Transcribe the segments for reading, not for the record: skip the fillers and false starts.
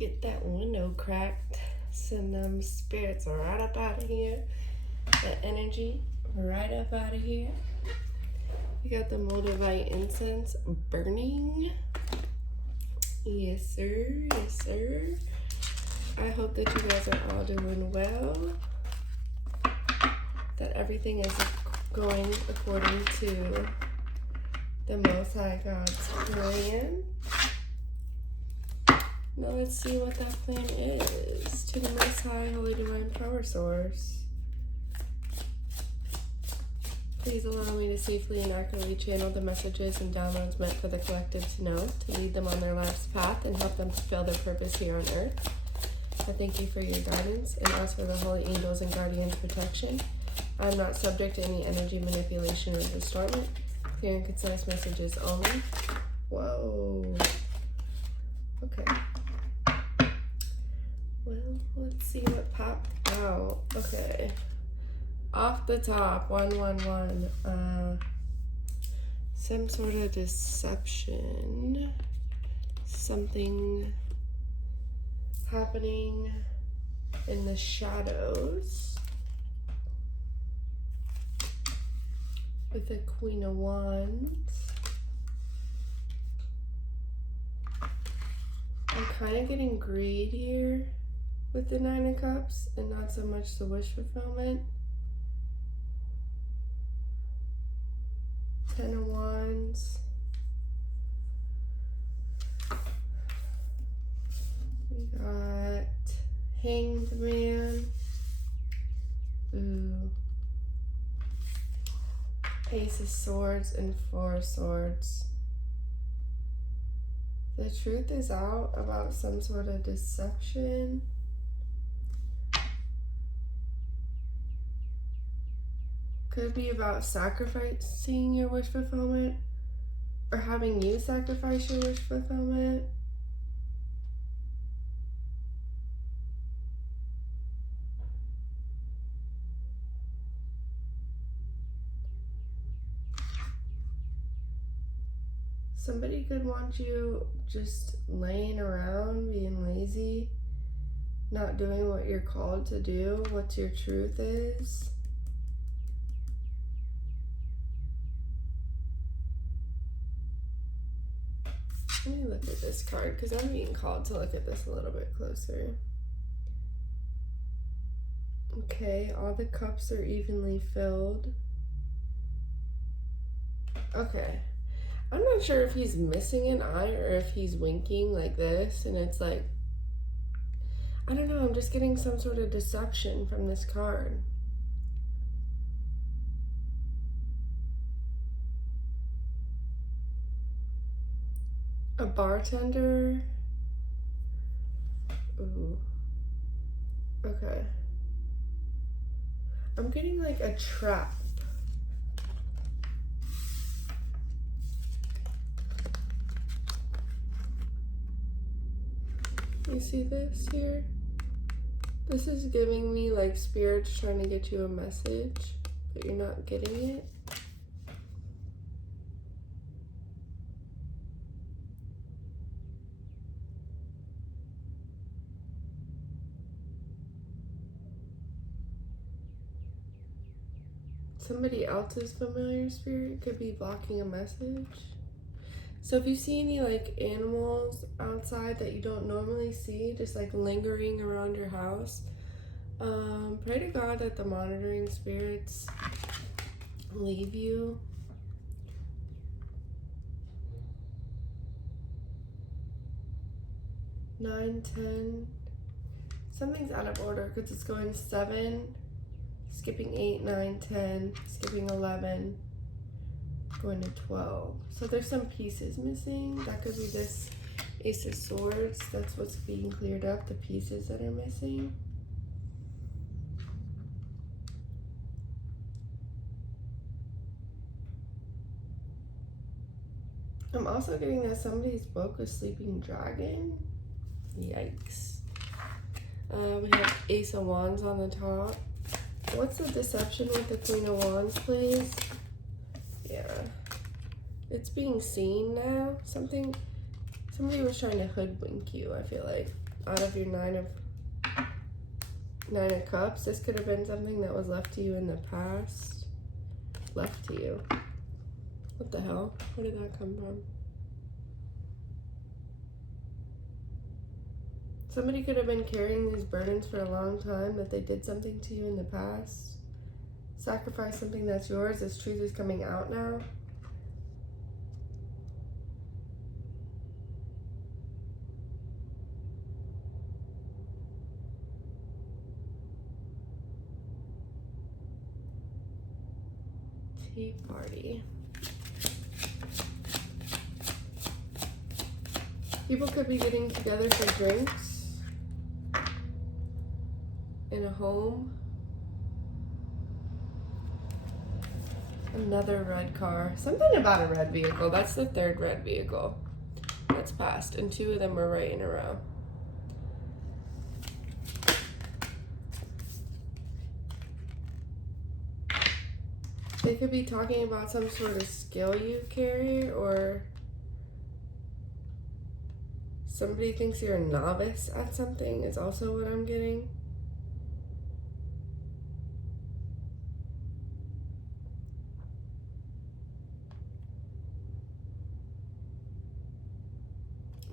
Get that window cracked. Send them spirits right up out of here. The energy right up out of here. We got the Moldavite incense burning. Yes, sir. Yes, sir. I hope that you guys are all doing well. That everything is going according to the Most High God's plan. Now let's see what that plan is. To the Most High, Holy Divine Power Source. Please allow me to safely and accurately channel the messages and downloads meant for the collective to know, to lead them on their life's path and help them fulfill their purpose here on earth. I thank you for your guidance and ask for the holy angels and guardians' protection. I am not subject to any energy manipulation or distortion. Clear and concise messages only. Whoa. Okay. Well, let's see what popped out. Okay. Off the top, 111. Some sort of deception. Something happening in the shadows. With the Queen of Wands. I'm kind of getting greed here with the Nine of Cups and not so much the wish fulfillment. 10 of Wands. We got Hanged Man. Ooh. Ace of Swords and Four of Swords. The truth is out about some sort of deception. Could be about sacrificing your wish fulfillment or having you sacrifice your wish fulfillment. Somebody could want you just laying around, being lazy, not doing what you're called to do, what your truth is. Let me look at this card because I'm being called to look at this a little bit closer. Okay, all the cups are evenly filled. Okay. I'm not sure if he's missing an eye or if he's winking like this and it's like, I don't know, I'm just getting some sort of deception from this card. A bartender. Ooh. Okay. I'm getting like a trap. You see this here? This is giving me like spirits trying to get you a message, but you're not getting it. Somebody else's familiar spirit could be blocking a message. So if you see any like animals outside that you don't normally see, just like lingering around your house, pray to God that the monitoring spirits leave you. Nine, 10. Something's out of order because it's going 7, skipping 8, 9, 10, skipping 11. Going to 12. So there's some pieces missing. That could be this Ace of Swords. That's what's being cleared up, the pieces that are missing. I'm also getting that somebody's woke a sleeping dragon. Yikes. We have Ace of Wands on the top. What's the deception with the Queen of Wands, please? Yeah. It's being seen now. Somebody was trying to hoodwink you, I feel like. out of your Nine of Cups. This could have been something that was left to you in the past. Left to you. What the hell? Where did that come from? Somebody could have been carrying these burdens for a long time, that they did something to you in the past. Sacrifice something that's yours. This truth is coming out now. Tea party. People could be getting together for drinks in a home. Another red car. Something about a red vehicle. That's the third red vehicle that's passed, and 2 of them were right in a row. They could be talking about some sort of skill you carry, or somebody thinks you're a novice at something is also what I'm getting.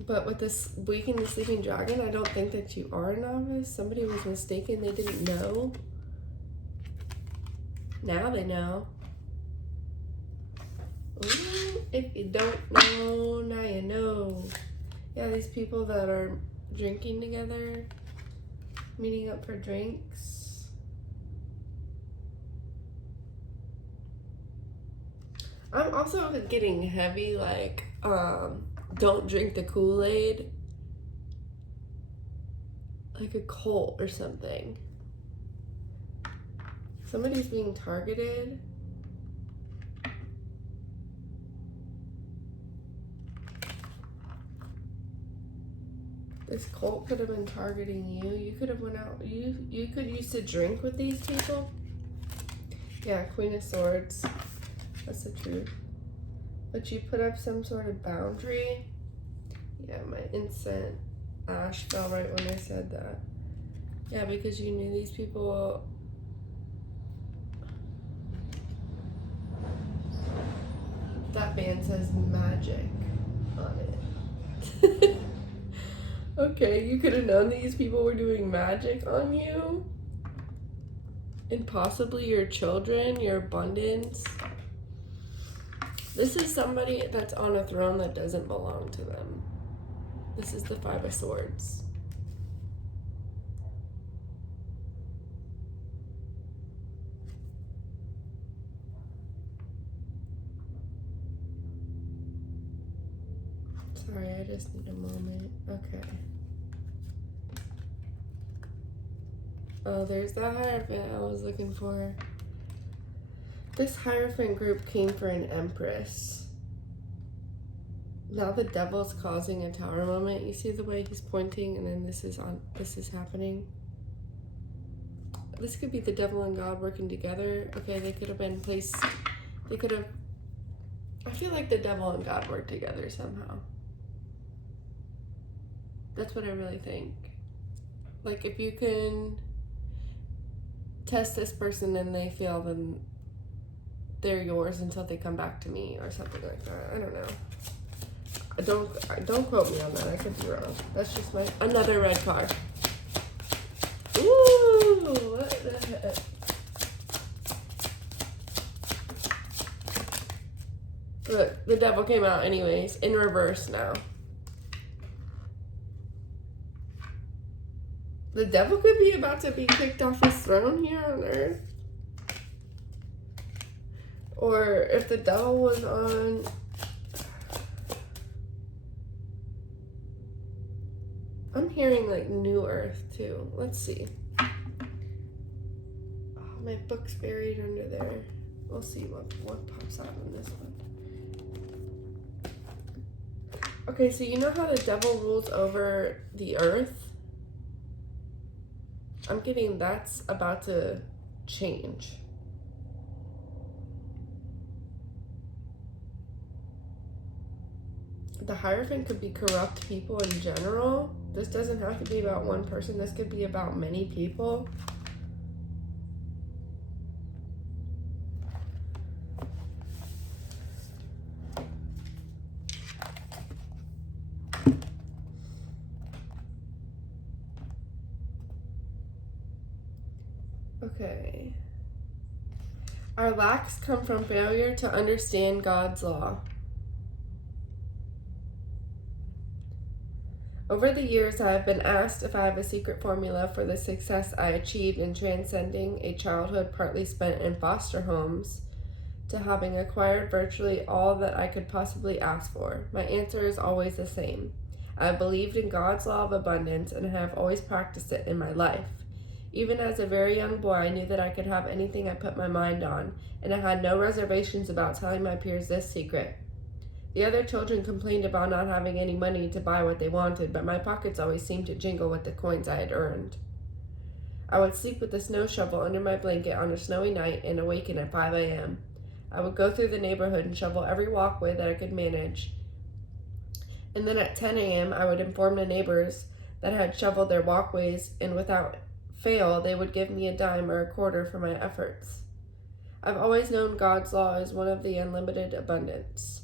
But with this Waking the Sleeping Dragon, I don't think that you are a novice. Somebody was mistaken. They didn't know. Now they know. Ooh, if you don't know, now you know. Yeah, these people that are drinking together, meeting up for drinks. I'm also getting heavy, like, don't drink the Kool-Aid. Like a cult or something. Somebody's being targeted. This cult could have been targeting you. You could have went out. You could used to drink with these people. Yeah, Queen of Swords. That's the truth. But you put up some sort of boundary. Yeah, my instant ash fell right when I said that. Yeah, because you knew these people. That band says magic on it. Okay, you could have known these people were doing magic on you. And possibly your children, your abundance. This is somebody that's on a throne that doesn't belong to them. This is the 5 of Swords. Sorry, I just need a moment. Okay. Oh, there's the Hierophant I was looking for. This Hierophant group came for an Empress. Now the Devil's causing a Tower moment. You see the way he's pointing, and then this is happening. This could be the Devil and God working together. Okay, they could have been placed. They could have. I feel like the Devil and God work together somehow. That's what I really think. Like, if you can test this person and they fail, then they're yours until they come back to me or something like that. I don't know. Don't quote me on that. I could be wrong. That's just my another red card. Ooh, what the heck? Look, the Devil came out anyways, in reverse now. The Devil could be about to be kicked off his throne here on Earth. Or if the Devil was on... I'm hearing like New Earth too. Let's see. Oh, my book's buried under there. We'll see what pops out in this one. Okay, so you know how the Devil rules over the Earth? I'm getting that's about to change. The Hierophant could be corrupt people in general. This doesn't have to be about one person. This could be about many people. Okay. Our lacks come from failure to understand God's law. Over the years, I have been asked if I have a secret formula for the success I achieved in transcending a childhood partly spent in foster homes to having acquired virtually all that I could possibly ask for. My answer is always the same. I have believed in God's law of abundance and have always practiced it in my life. Even as a very young boy, I knew that I could have anything I put my mind on, and I had no reservations about telling my peers this secret. The other children complained about not having any money to buy what they wanted, but my pockets always seemed to jingle with the coins I had earned. I would sleep with a snow shovel under my blanket on a snowy night and awaken at 5 a.m. I would go through the neighborhood and shovel every walkway that I could manage. And then at 10 a.m., I would inform the neighbors that I had shoveled their walkways, and without fail, they would give me a dime or a quarter for my efforts. I've always known God's law is one of the unlimited abundance.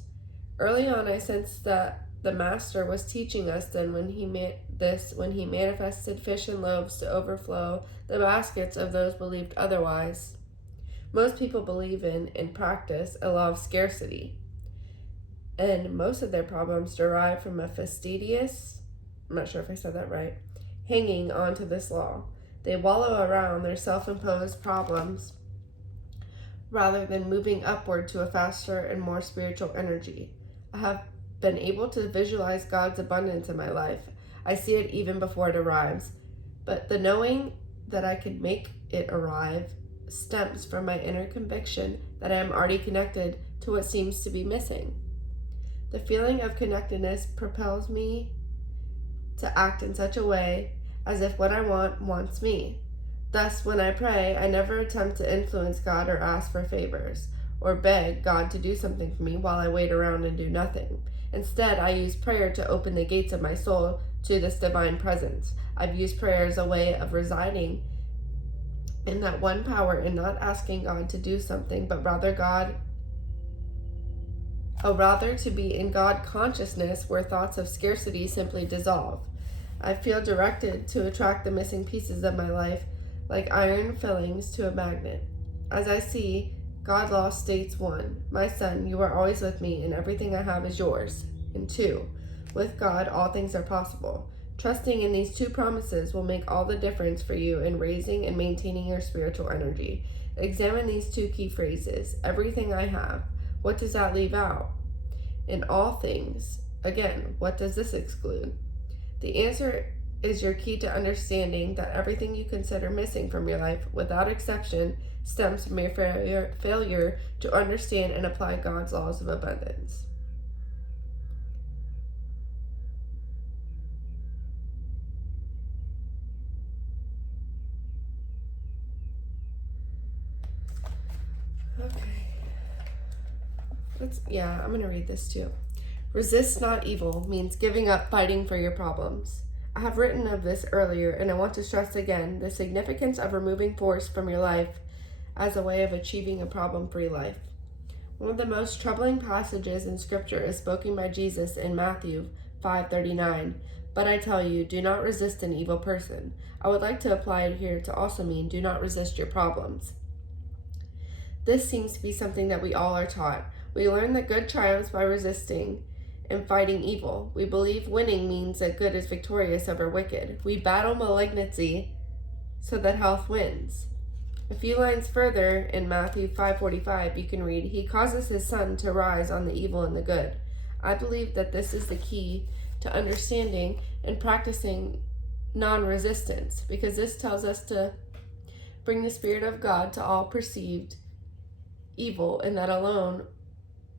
Early on, I sensed that the Master was teaching us then when he manifested fish and loaves to overflow the baskets of those believed otherwise. Most people believe in and practice a law of scarcity, and most of their problems derive from a fastidious, I'm not sure if I said that right, hanging on to this law. They wallow around their self-imposed problems rather than moving upward to a faster and more spiritual energy. I have been able to visualize God's abundance in my life. I see it even before it arrives, but the knowing that I could make it arrive stems from my inner conviction that I am already connected to what seems to be missing. The feeling of connectedness propels me to act in such a way as if what I want wants me. Thus, when I pray, I never attempt to influence God or ask for favors, or beg God to do something for me while I wait around and do nothing. Instead, I use prayer to open the gates of my soul to this divine presence. I've used prayer as a way of residing in that one power and not asking God to do something, but rather to be in God consciousness where thoughts of scarcity simply dissolve. I feel directed to attract the missing pieces of my life like iron fillings to a magnet. As I see, God's law states 1, my son, you are always with me and everything I have is yours. And 2, with God all things are possible. Trusting in these 2 promises will make all the difference for you in raising and maintaining your spiritual energy. Examine these 2 key phrases. Everything I have. What does that leave out? In all things. Again, what does this exclude? The answer is your key to understanding that everything you consider missing from your life, without exception, stems from your failure to understand and apply God's laws of abundance. Okay. I'm going to read this too. Resist not evil means giving up fighting for your problems. I have written of this earlier, and I want to stress again the significance of removing force from your life as a way of achieving a problem-free life. One of the most troubling passages in Scripture is spoken by Jesus in Matthew 5:39. But I tell you, do not resist an evil person. I would like to apply it here to also mean do not resist your problems. This seems to be something that we all are taught. We learn that good triumphs by resisting and fighting evil. We believe winning means that good is victorious over wicked. We battle malignancy so that health wins. A few lines further in Matthew 5:45, you can read, He causes His sun to rise on the evil and the good. I believe that this is the key to understanding and practicing non-resistance, because this tells us to bring the Spirit of God to all perceived evil, and that alone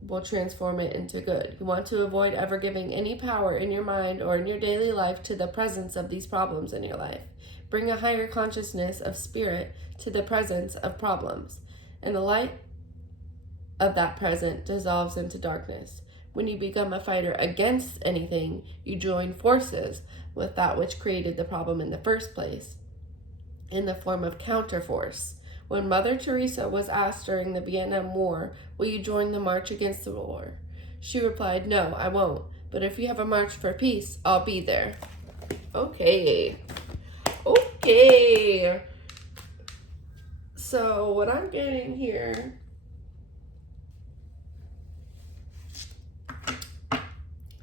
will transform it into good. You want to avoid ever giving any power in your mind or in your daily life to the presence of these problems in your life. Bring a higher consciousness of spirit to the presence of problems, and the light of that present dissolves into darkness. When you become a fighter against anything, you join forces with that which created the problem in the first place, in the form of counterforce. When Mother Teresa was asked during the Vietnam War, will you join the march against the war? She replied, no, I won't. But if you have a march for peace, I'll be there. Okay. Okay. So what I'm getting here,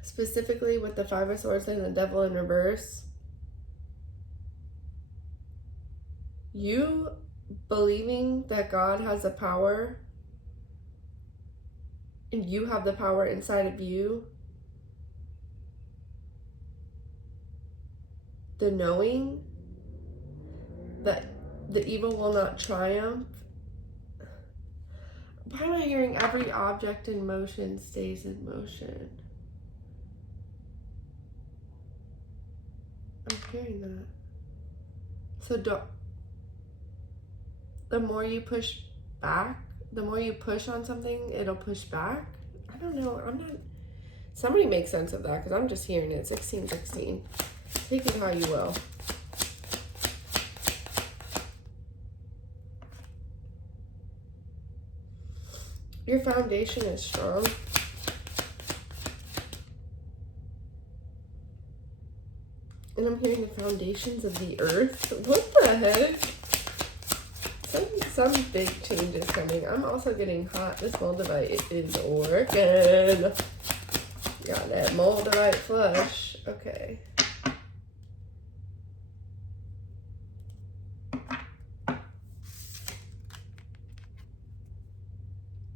specifically with the Five of Swords and the Devil in reverse, you believing that God has the power and you have the power inside of you, the knowing that the evil will not triumph. Why am I hearing every object in motion stays in motion? I'm hearing that. So the more you push back, the more you push on something, it'll push back. I don't know. I'm not. Somebody make sense of that, because I'm just hearing it. 1616. Take it how you will. Your foundation is strong. And I'm hearing the foundations of the earth. What the heck? Some big changes coming. I'm also getting hot. This Moldavite is working. Got that Moldavite flush. Okay.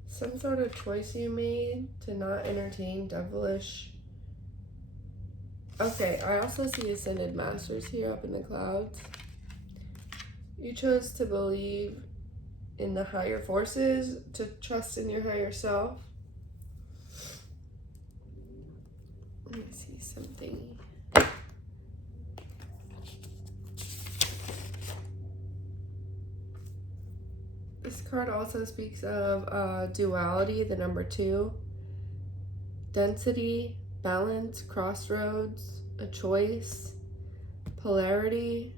Some sort of choice you made to not entertain devilish. Okay, I also see ascended masters here up in the clouds. You chose to believe in the higher forces, to trust in your higher self. Let me see something. This card also speaks of duality, the number 2, density, balance, crossroads, a choice, polarity,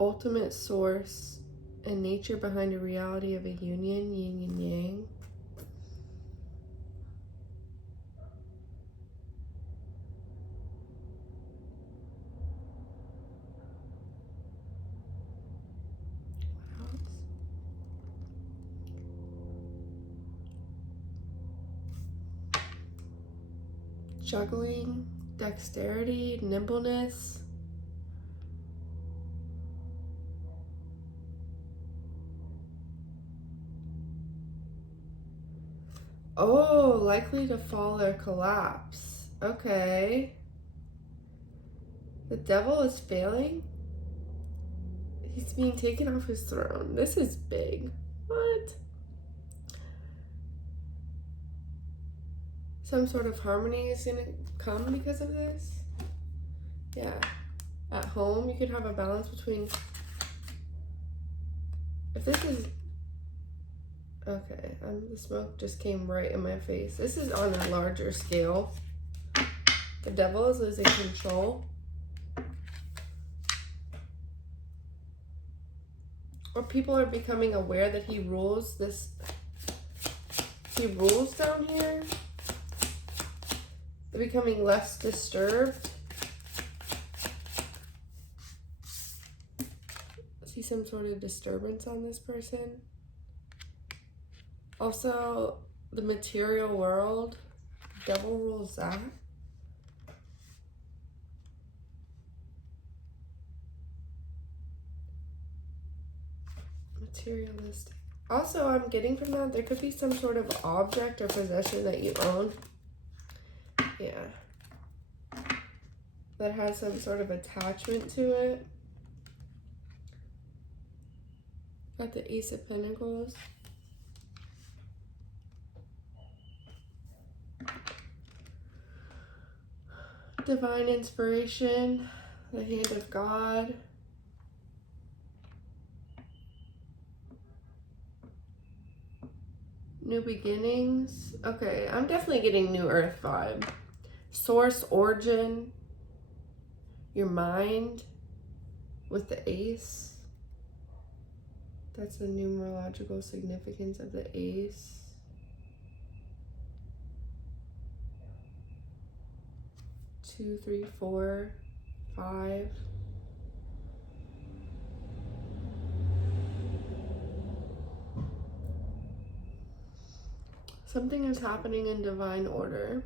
ultimate source, and nature behind a reality of a union, yin and yang. Juggling, dexterity, nimbleness. Oh, likely to fall or collapse. Okay. The devil is failing? He's being taken off his throne. This is big. What? Some sort of harmony is going to come because of this? Yeah. At home, you could have a balance between... If this is... Okay, the smoke just came right in my face. This is on a larger scale. The devil is losing control. Or people are becoming aware that he rules this... He rules down here. They're becoming less disturbed. I see some sort of disturbance on this person. Also, the material world, devil rules that. Materialistic. Also, I'm getting from that, there could be some sort of object or possession that you own. Yeah. That has some sort of attachment to it. Got the Ace of Pentacles. Divine inspiration, the hand of God. New beginnings. Okay, I'm definitely getting new earth vibe. Source, origin, your mind with the ace. That's the numerological significance of the ace. Two, three, 4, 5. Something is happening in divine order.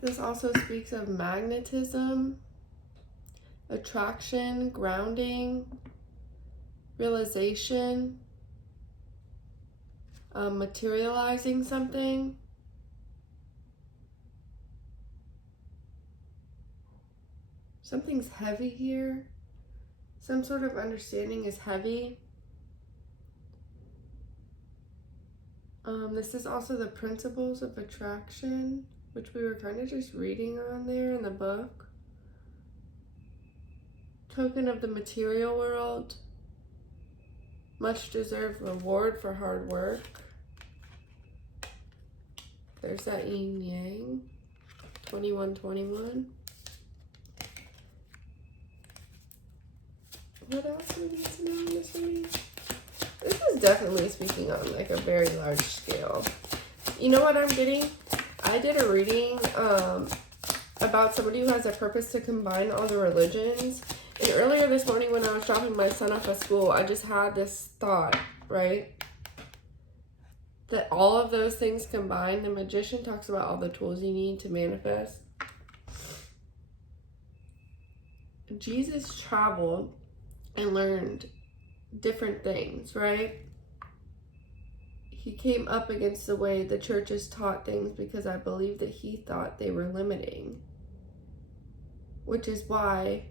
This also speaks of magnetism, attraction, grounding, realization, materializing something. Something's heavy here. Some sort of understanding is heavy. This is also the principles of attraction, which we were kind of just reading on there in the book. Token of the material world. Much deserved reward for hard work. There's that yin yang. 2121. What else do we need to know in this reading? This is definitely speaking on like a very large scale. You know what I'm getting? I did a reading about somebody who has a purpose to combine all the religions. And earlier this morning when I was dropping my son off at school, I just had this thought, right? That all of those things combined, the magician talks about all the tools you need to manifest. Jesus traveled and learned different things, right? He came up against the way the churches taught things because I believe that he thought they were limiting. Which is why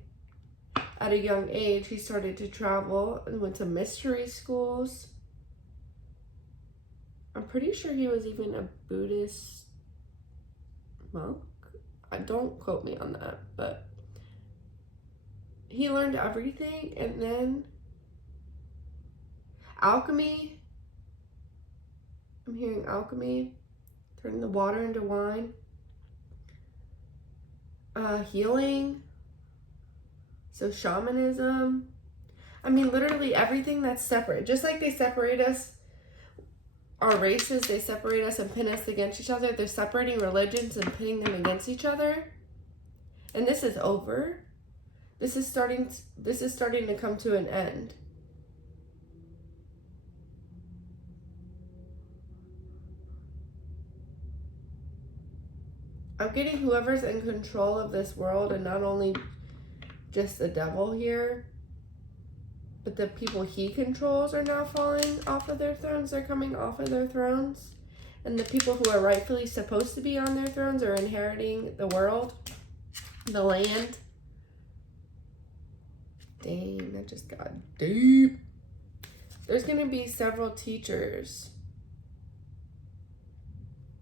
at a young age he started to travel and went to mystery schools. I'm pretty sure he was even a Buddhist monk. Don't quote me on that, but he learned everything. And then alchemy. I'm hearing alchemy. Turning the water into wine. Healing. So shamanism. I mean, literally everything that's separate. Just like they separate us, our races, they separate us and pin us against each other. They're separating religions and pinning them against each other. And this is over. This is starting to come to an end. I'm getting whoever's in control of this world, and not only just the devil here, but the people he controls are now falling off of their thrones. They're coming off of their thrones. And the people who are rightfully supposed to be on their thrones are inheriting the world, the land. Dang, that just got deep. There's going to be several teachers.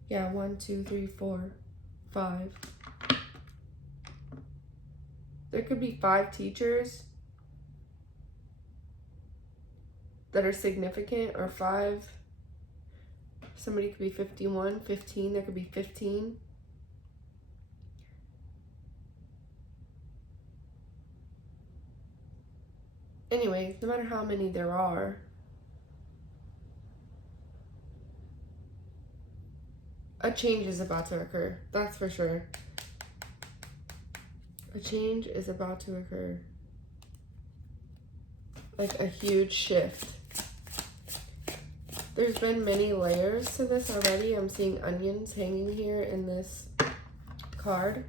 Yeah, 1, 2, 3, 4, 5. There could be 5 teachers that are significant, or 5. Somebody could be 51, 15. There could be 15. Anyways, no matter how many there are, a change is about to occur. That's for sure. A change is about to occur. Like a huge shift. There's been many layers to this already. I'm seeing onions hanging here in this card.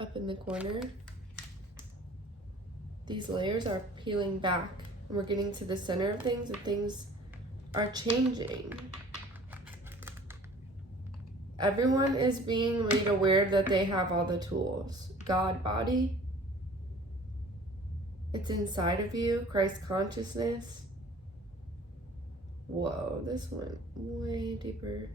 Up in the corner. These layers are peeling back. And we're getting to the center of things, and things are changing. Everyone is being made aware that they have all the tools. God body. It's inside of you. Christ consciousness. Whoa, this went way deeper.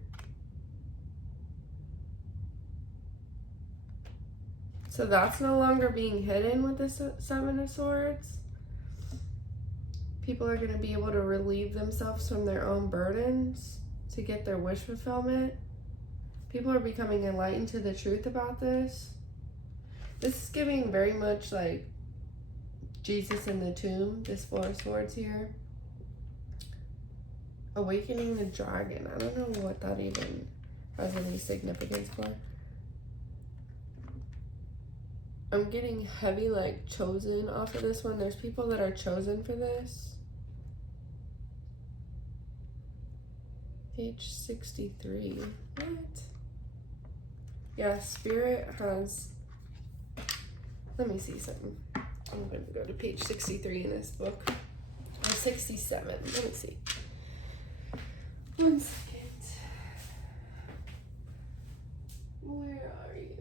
So that's no longer being hidden with the 7 of Swords. People are going to be able to relieve themselves from their own burdens to get their wish fulfillment. People are becoming enlightened to the truth about this. This is giving very much like Jesus in the tomb, this Four of Swords here. Awakening the dragon. I don't know what that even has any significance for. I'm getting heavy like chosen off of this one. There's people that are chosen for this. Page 63. What? Yeah, Spirit has... Let me see something. I'm going to go to page 63 in this book. Or 67. Let me see. 1 second. Where are you?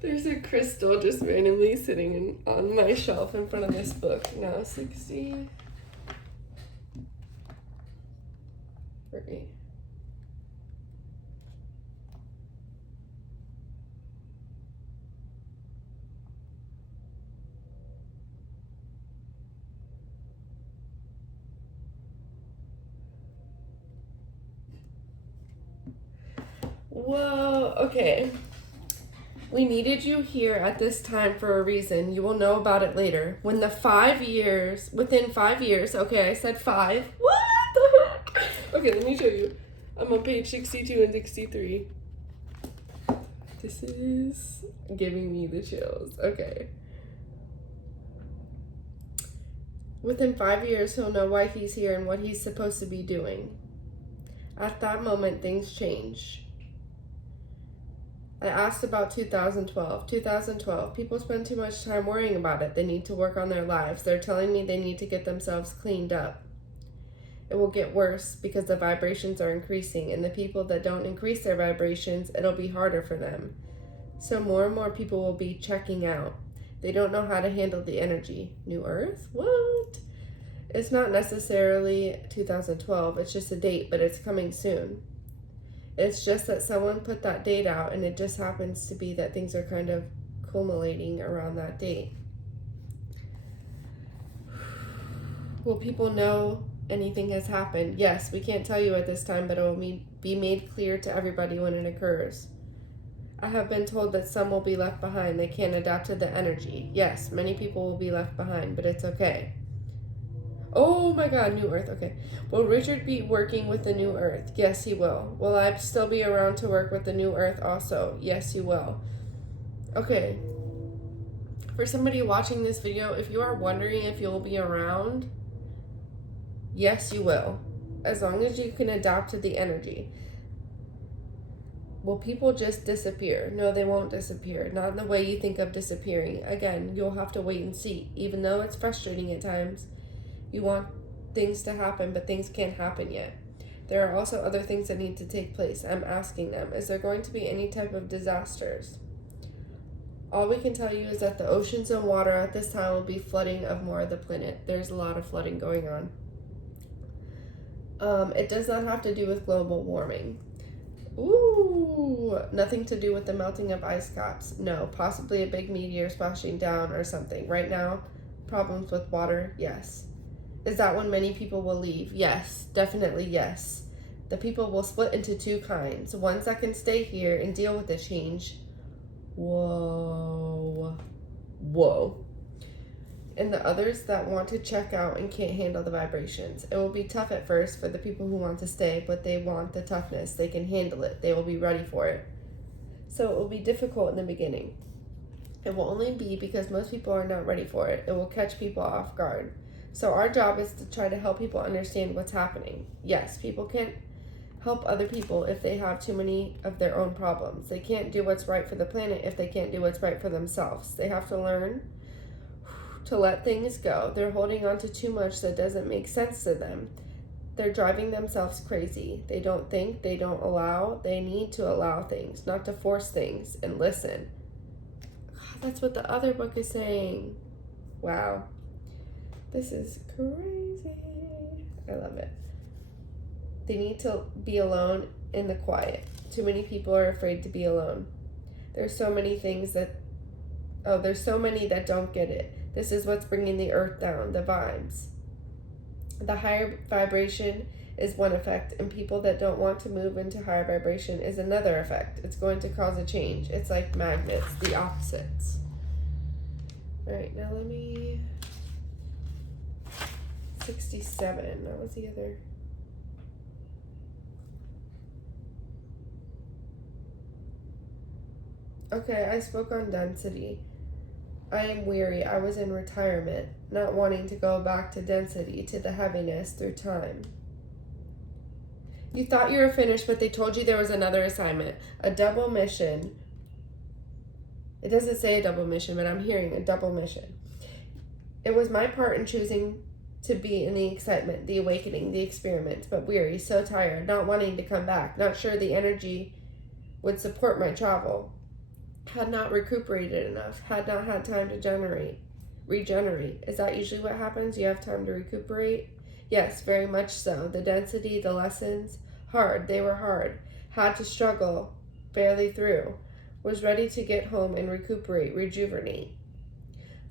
There's a crystal just randomly sitting on my shelf in front of this book. Now 60. 30. Whoa, okay. We needed you here at this time for a reason. You will know about it later. When the 5 years, within 5 years, okay, I said 5. What the heck? Okay, let me show you. I'm on page 62 and 63. This is giving me the chills. Okay. Within 5 years, he'll know why he's here and what he's supposed to be doing. At that moment, things change. I asked about 2012. 2012. People spend too much time worrying about it. They need to work on their lives. They're telling me they need to get themselves cleaned up. It will get worse because the vibrations are increasing, and the people that don't increase their vibrations, it'll be harder for them. So more and more people will be checking out. They don't know how to handle the energy. New Earth? What? It's not necessarily 2012. It's just a date, but it's coming soon. It's just that someone put that date out, and it just happens to be that things are kind of culminating around that date. Will people know anything has happened? Yes, we can't tell you at this time, but it will be made clear to everybody when it occurs. I have been told that some will be left behind. They can't adapt to the energy. Yes, many people will be left behind, but it's okay. Oh my God, New Earth, okay. Will Richard be working with the New Earth? Yes, he will. Will I still be around to work with the New Earth also? Yes, you will. Okay. For somebody watching this video, if you are wondering if you'll be around, yes, you will. As long as you can adapt to the energy. Will people just disappear? No, they won't disappear. Not in the way you think of disappearing. Again, you'll have to wait and see. Even though it's frustrating at times, you want things to happen, but things can't happen yet. There are also other things that need to take place. I'm asking them, is there going to be any type of disasters? All we can tell you is that the oceans and water at this time will be flooding of more of the planet. There's a lot of flooding going on. It does not have to do with global warming. Ooh, nothing to do with the melting of ice caps. No, possibly a big meteor splashing down or something. Right now, problems with water, yes. Is that when many people will leave? Yes, definitely yes. The people will split into 2 kinds. Ones that can stay here and deal with the change. Whoa. And the others that want to check out and can't handle the vibrations. It will be tough at first for the people who want to stay, but they want the toughness. They can handle it. They will be ready for it. So it will be difficult in the beginning. It will only be because most people are not ready for it. It will catch people off guard. So our job is to try to help people understand what's happening. Yes, people can't help other people if they have too many of their own problems. They can't do what's right for the planet if they can't do what's right for themselves. They have to learn to let things go. They're holding on to too much that doesn't make sense to them. They're driving themselves crazy. They don't think, they don't allow. They need to allow things, not to force things, and listen. God, that's what the other book is saying. Wow. This is crazy. I love it. They need to be alone in the quiet. Too many people are afraid to be alone. There's so many things that Oh, there's so many that don't get it. This is what's bringing the earth down, the vibes. The higher vibration is one effect, and people that don't want to move into higher vibration is another effect. It's going to cause a change. It's like magnets, the opposites. All right, now let me... 67. That was the other... Okay, I spoke on density. I am weary. I was in retirement, not wanting to go back to density, to the heaviness through time. You thought you were finished, but they told you there was another assignment, a double mission. It doesn't say a double mission, but I'm hearing a double mission. It was my part in choosing to be in the excitement, the awakening, the experiment, but weary, so tired, not wanting to come back, not sure the energy would support my travel. Had not recuperated enough, had not had time to regenerate. Is that usually what happens? You have time to recuperate? Yes, very much so. The density, the lessons, hard. They were hard. Had to struggle, barely through. Was ready to get home and recuperate, rejuvenate.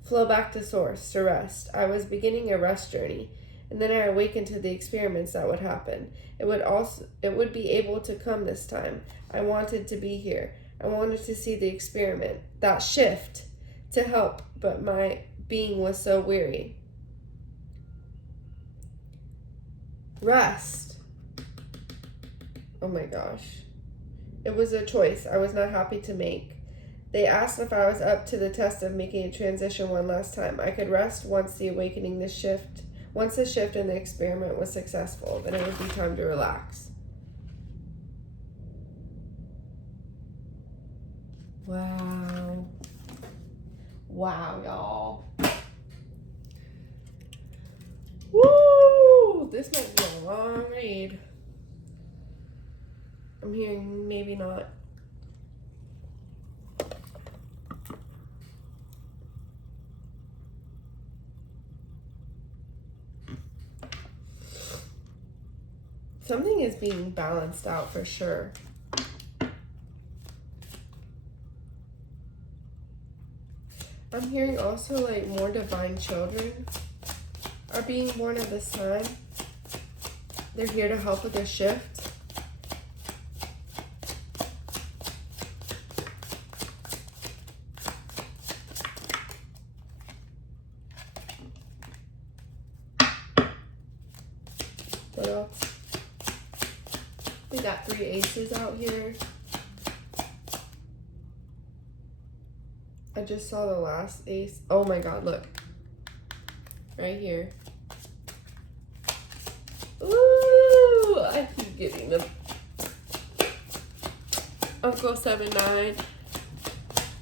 Flow back to source, to rest. I was beginning a rest journey, and then I awakened to the experiments that would happen. It would be able to come this time. I wanted to be here. I wanted to see the experiment, that shift, to help, but my being was so weary. Rest. Oh my gosh. It was a choice I was not happy to make. They asked if I was up to the test of making a transition one last time. I could rest once the shift in the experiment was successful, then it would be time to relax. Wow. Wow, y'all. Woo! This might be a long read. I'm hearing maybe not. Something is being balanced out for sure. I'm hearing also like more divine children are being born at this time. They're here to help with the shift. What else? We got 3 aces out here. I just saw the last ace. Oh my god, look. Right here. Ooh, I keep getting them. Uncle 79,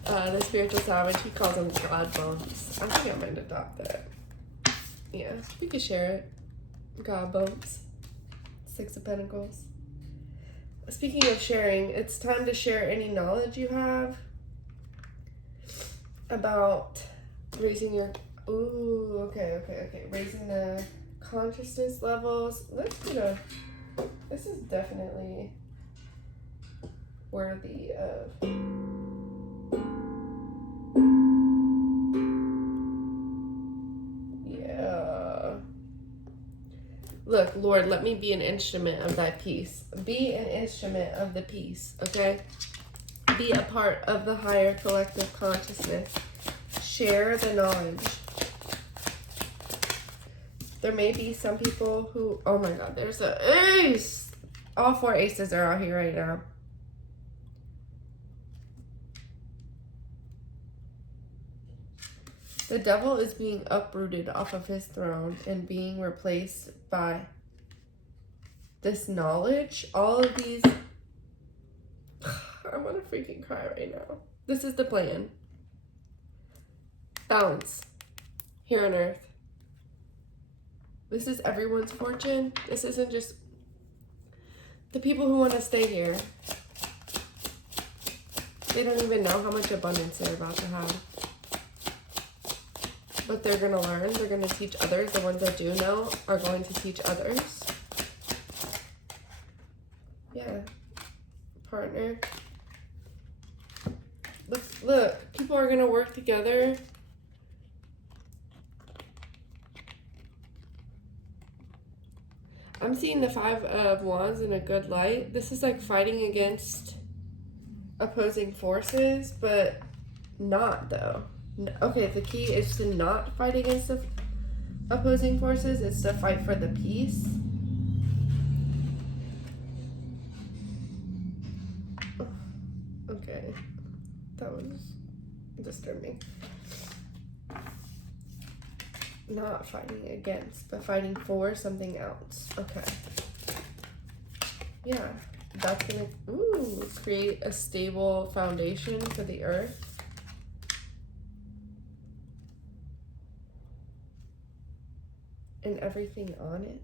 the spiritual savage, he calls them God bumps. I think I might adopt that. Yeah, we could share it. God bumps. 6 of Pentacles. Speaking of sharing, it's time to share any knowledge you have about raising your, okay. Raising the consciousness levels. This is definitely worthy of. Yeah. Look, Lord, let me be an instrument of thy peace. Be an instrument of the peace, okay? Be a part of the higher collective consciousness. Share the knowledge. There may be some people who, oh my god, there's an ace. All 4 aces are out here right now. The devil is being uprooted off of his throne and being replaced by this knowledge. All of these, I want to freaking cry right now. This is the plan. Balance here on earth. This is everyone's fortune. This isn't just the people who want to stay here. They don't even know how much abundance they're about to have. But they're going to learn. They're going to teach others. The ones that do know are going to teach others. Yeah. Partner. Look, people are going to work together. together. I'm seeing the Five of Wands in a good light. This is like fighting against opposing forces, but not though. Okay, the key is to not fight against the opposing forces. It's to fight for the peace. Okay, that was disturbing. Not fighting against, but fighting for something else. Okay. Yeah, that's gonna create a stable foundation for the earth. And everything on it.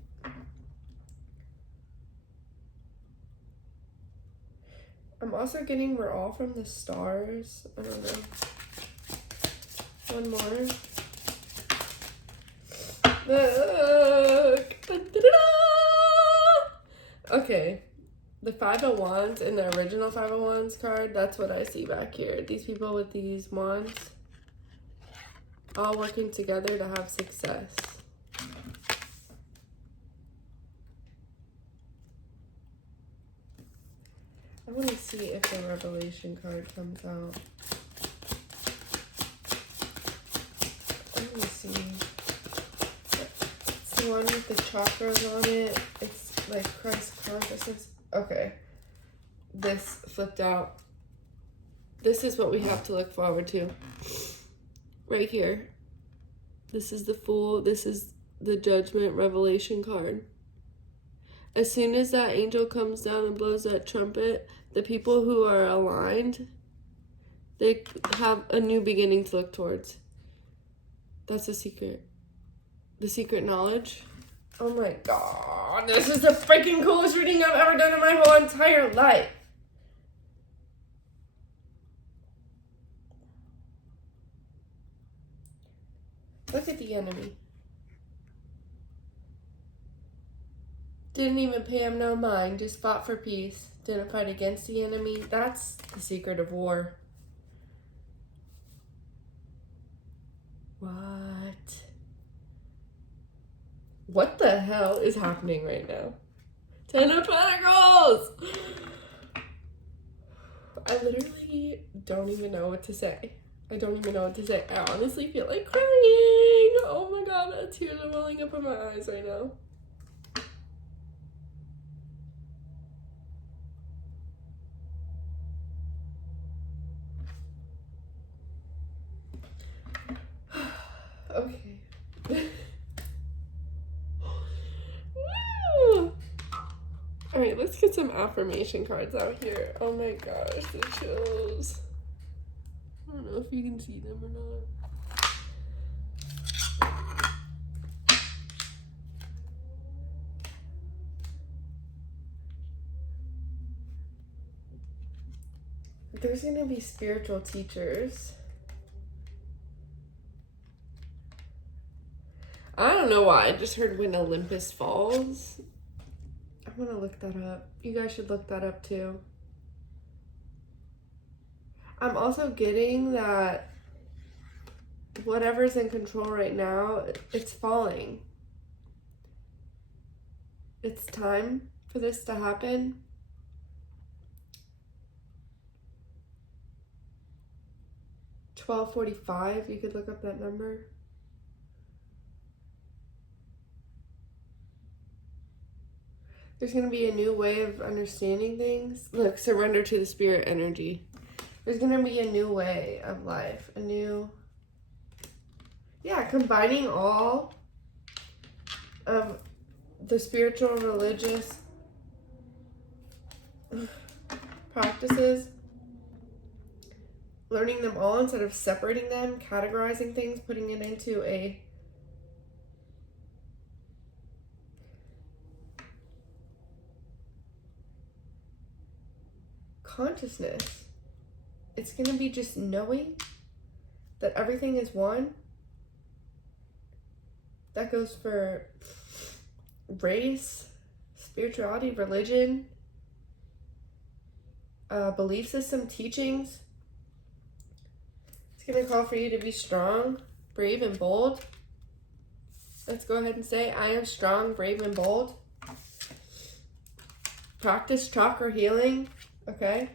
I'm also getting we're all from the stars. I don't know. One more. Look. Okay. The Five of Wands in the original Five of Wands card, that's what I see back here. These people with these wands all working together to have success. I want to see if the Revelation card comes out. I want to see. It's the one with the chakras on it. It's like Christ consciousness. Okay. This flipped out. This is what we have to look forward to. Right here. This is the Fool. This is the Judgment Revelation card. As soon as that angel comes down and blows that trumpet, the people who are aligned, they have a new beginning to look towards. That's the secret. The secret knowledge. Oh my god, this is the freaking coolest reading I've ever done in my whole entire life. Look at the enemy. Didn't even pay him no mind, just fought for peace. Didn't fight against the enemy. That's the secret of war. What? What the hell is happening right now? 10 of Pentacles! I literally don't even know what to say. I don't even know what to say. I honestly feel like crying. Oh my god, tears are welling up in my eyes right now. Okay. Alright, let's get some affirmation cards out here. Oh my gosh, the chills. I don't know if you can see them or not. There's gonna be spiritual teachers. I don't know why. I just heard when Olympus falls. I want to look that up. You guys should look that up too. I'm also getting that whatever's in control right now, it's falling. It's time for this to happen. $12.45. You could look up that number. There's going to be a new way of understanding things. Look, surrender to the spirit energy. There's going to be a new way of life. A new... Yeah, combining all of the spiritual, religious practices. Learning them all instead of separating them, categorizing things, putting it into a consciousness. It's going to be just knowing that everything is one. That goes for race, spirituality, religion, belief system, teachings. It's It's going to call for you to be strong, brave, and bold. Let's go ahead and say, I am strong, brave, and bold. Practice chakra healing, okay?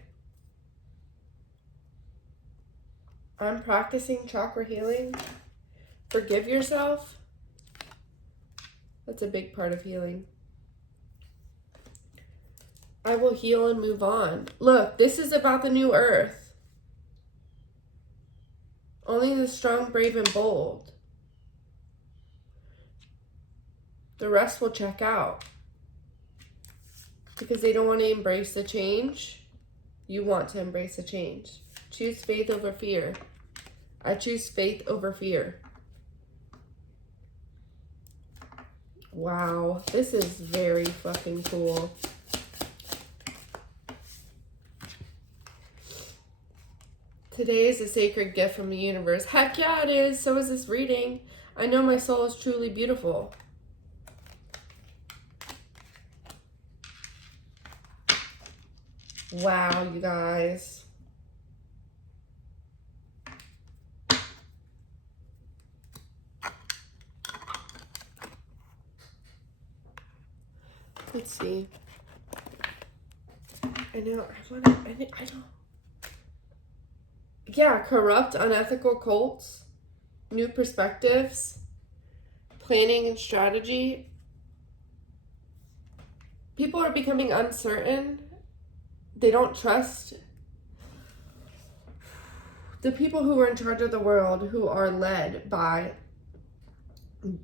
I'm practicing chakra healing. Forgive yourself. That's a big part of healing. I will heal and move on. Look, this is about the new earth. Only the strong, brave, and bold. The rest will check out. Because they don't want to embrace the change. You want to embrace the change. Choose faith over fear. I choose faith over fear. Wow, this is very fucking cool. Today is a sacred gift from the universe. Heck yeah, it is. So is this reading. I know my soul is truly beautiful. Wow, you guys. Let's see. I don't. Yeah, corrupt, unethical cults, new perspectives, planning and strategy. People are becoming uncertain. They don't trust the people who are in charge of the world, who are led by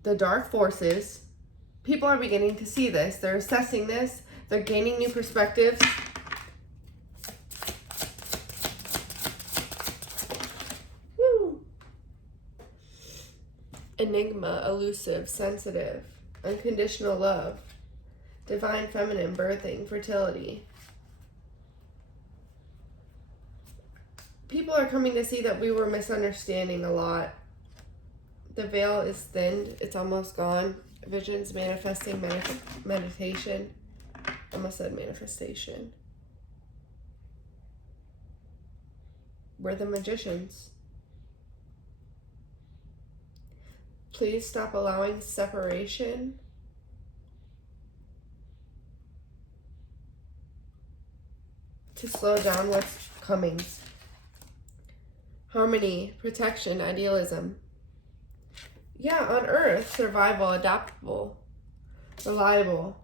the dark forces. People are beginning to see this. They're assessing this. They're gaining new perspectives. Woo. Enigma, elusive, sensitive, unconditional love, divine feminine, birthing, fertility. People are coming to see that we were misunderstanding a lot. The veil is thinned. It's almost gone. Visions, manifesting, meditation. I almost said manifestation. We're the magicians. Please stop allowing separation. To slow down what's coming. Harmony, protection, idealism. Yeah, on Earth, survival, adaptable, reliable.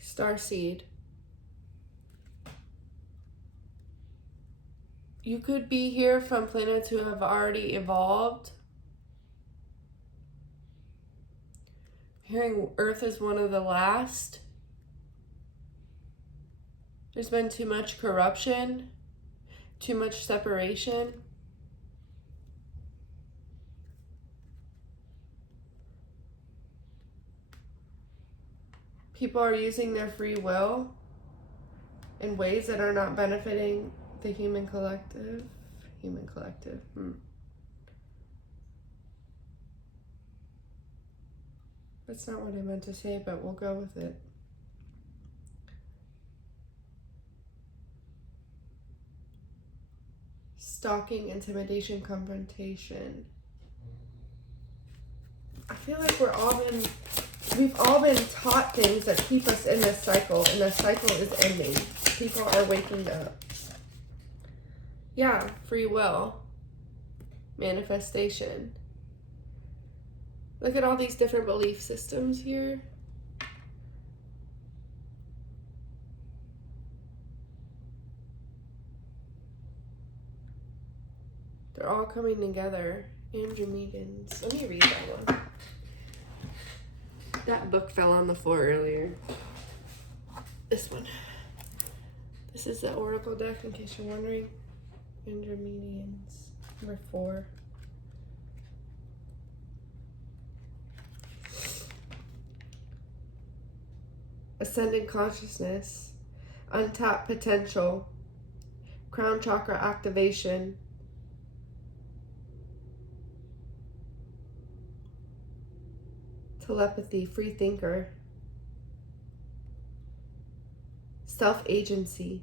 Starseed. You could be here from planets who have already evolved. Hearing Earth is one of the last. There's been too much corruption, too much separation. People are using their free will in ways that are not benefiting the human collective. That's not what I meant to say, but we'll go with it. Stalking, intimidation, confrontation. I feel like we've all been taught things that keep us in this cycle, and the cycle is ending. People are waking up. Yeah, free will. Manifestation. Look at all these different belief systems here. They're all coming together. Andromedans. Let me read that one. That book fell on the floor earlier. This one. This is the Oracle deck, in case you're wondering. Andromedians. Number 4. Ascendant consciousness. Untapped potential. Crown chakra activation. telepathy, free thinker, self-agency.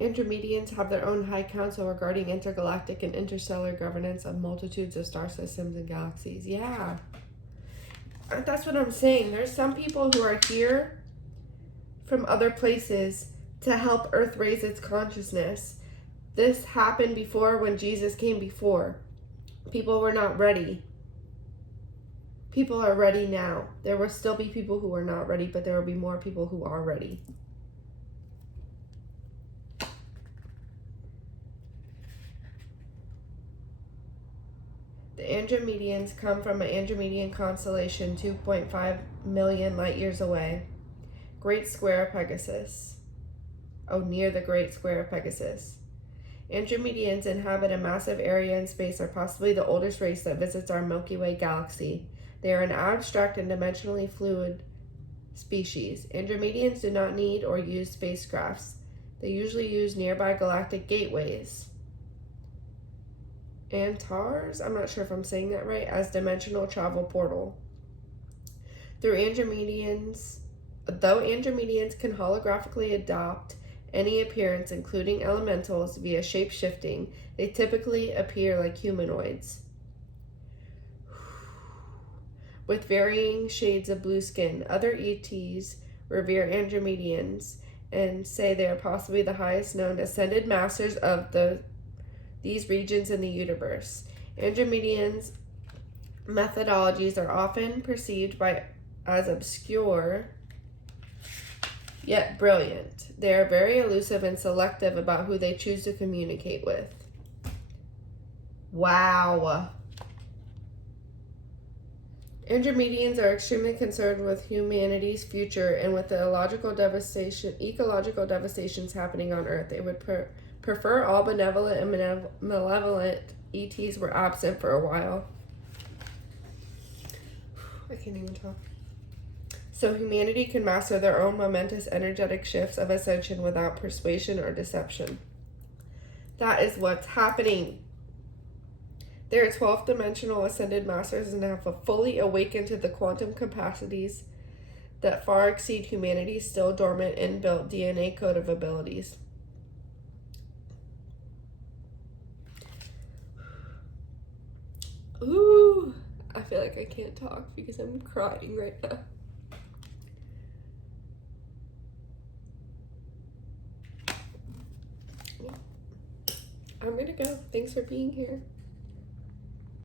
Andromedians have their own high council regarding intergalactic and interstellar governance of multitudes of star systems and galaxies. Yeah. That's what I'm saying. There's some people who are here from other places to help Earth raise its consciousness. This happened before when Jesus came before. People were not ready. People are ready now. There will still be people who are not ready, but there will be more people who are ready. The Andromedians come from an Andromedan constellation 2.5 million light years away. Great Square of Pegasus. Oh, near the Great Square of Pegasus. Andromedians inhabit a massive area in space, are possibly the oldest race that visits our Milky Way galaxy. They are an abstract and dimensionally fluid species. Andromedians do not need or use spacecrafts. They usually use nearby galactic gateways. Antars, I'm not sure if I'm saying that right, as dimensional travel portal. Though Andromedians can holographically adopt any appearance, including elementals, via shape-shifting, they typically appear like humanoids, with varying shades of blue skin. Other ETs revere Andromedians and say they are possibly the highest known ascended masters of these regions in the universe. Andromedians' methodologies are often perceived as obscure, yet brilliant. They are very elusive and selective about who they choose to communicate with. Wow. Andromedians are extremely concerned with humanity's future and with the ecological devastations happening on Earth. They would prefer all benevolent and malevolent ETs were absent for a while. I can't even talk. So humanity can master their own momentous energetic shifts of ascension without persuasion or deception. That is what's happening. They are 12th dimensional ascended masters and have fully awakened to the quantum capacities that far exceed humanity's still dormant inbuilt DNA code of abilities. Ooh, I feel like I can't talk because I'm crying right now. I'm gonna go. Thanks for being here.